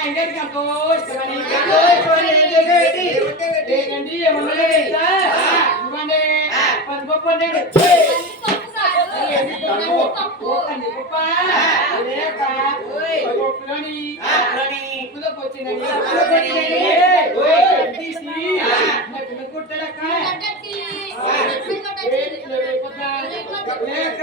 ఆయనగారికి ఎంతో ఇష్టమని ఎంతో ఇష్టమని ఏం చేసేది? ఏంటండి ఏమన్నా తెలుసా? ఇవ్వండి పది గొప్ప లేక గొప్పలోని అక్కడని ఉప్పులోకి వచ్చిందని ఉప్పులోకి వచ్చిందని. ఓయ్, తీసి నట్టున కుట్టలేక లేక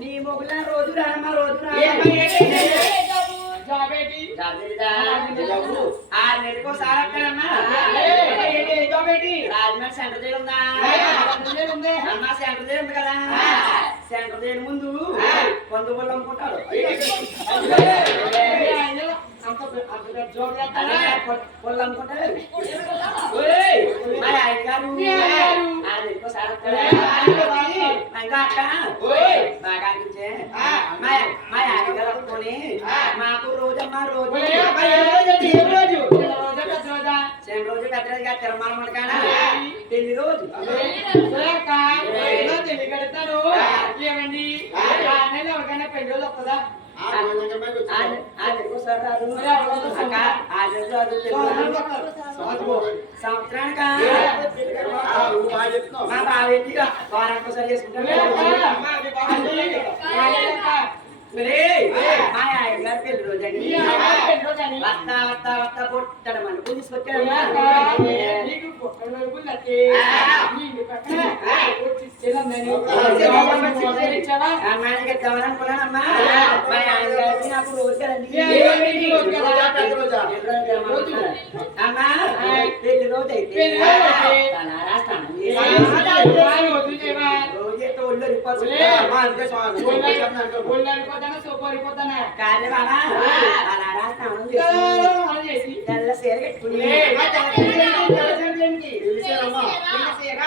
నీ మొగుల రోజు రానమ్మా రోజు ఆరు అక్కడమ్మా రాజమండ్రి సెంటర్ జైలు ఉందా అమ్మ సెంటర్ ఉంది కదా సెంటర్ జైలు ముందు కొంత బొల్లు అమ్ముకుంటారు బొల్లు అమ్ముకుంటారు మా ఆయన మాకు రోజమ్మా రోజు సేమ్ రోజు పెద్దది తిరుమల మనకాన పెళ్ళి రోజు ఏమండి ఎవరికైనా పెళ్ళి రోజు వస్తుందా ఆదికోసారి మా బావ వారానికి ఒకసారి వస్తా వస్తా వస్తా పొట్టడం అనుకో తీసుకొచ్చాడు తెల్ల సీర కట్టుకుని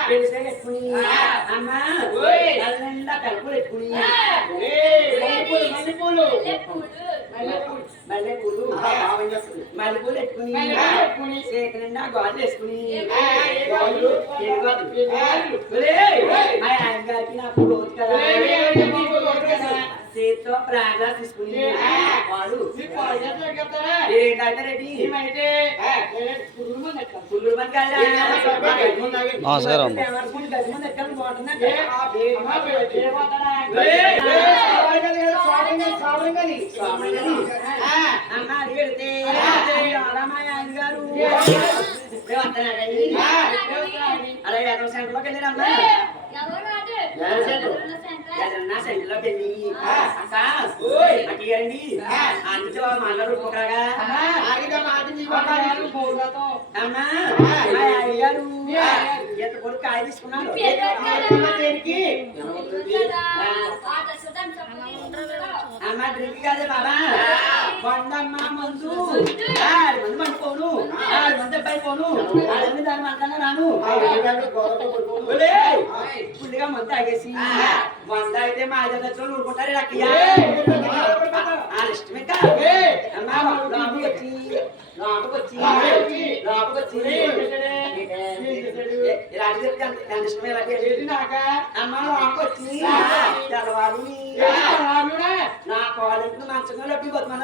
పెళ్ళి సీర కట్టుకుని తెల్లండా తలుపులు పెట్టుకుని మల్లెపూలు మల్లెపూలు పెట్టుకుని చేతి నిండా గాజులు వేసుకుని ఆయన గారికి నాకు రోజు కదా చేతితో ప్రాగా తీసుకుని వాడు ఏంటంటే రెడ్డి పుల్లు మంది కాదా నమస్కారం. అమ్మ మా ఆయన గారు ఇప్పుడే వస్తున్నాడండి అలా యాదవ సెంటర్లోకి వెళ్ళారమ్మా ఎదన్నా సెంటర్లోకి వెళ్ళి అక్క అక్కడండి అందుకే మాట్లాడు అమ్మా ఎంత కొడుకు కాయ డ్రింక్ కాదే బాబా మందు ఆరు మంది ఆరు మంది అబ్బాయి పోను ఆరు మంది దాని మందన్నా రాను. ఒలేయ్! ఫుల్లుగా మందు తాగేసి. వంద అయితే మా ఐదు లక్షలు ఊరుకుంటారు అక్కయ్య వాళ్ళ ఇష్టం ఇంకా అమ్మా లోపలికి వచ్చి. లోపలికి వచ్చి. లోపలికి వచ్చి. ఇలాంటి చెప్తే ఎంత ఎంత ఇష్టం ఇలాంటి అమ్మ లోపలికి వచ్చి. తెల్లవారు. నా కాలేజీ మంచంగా లబ్బి బతుమన్న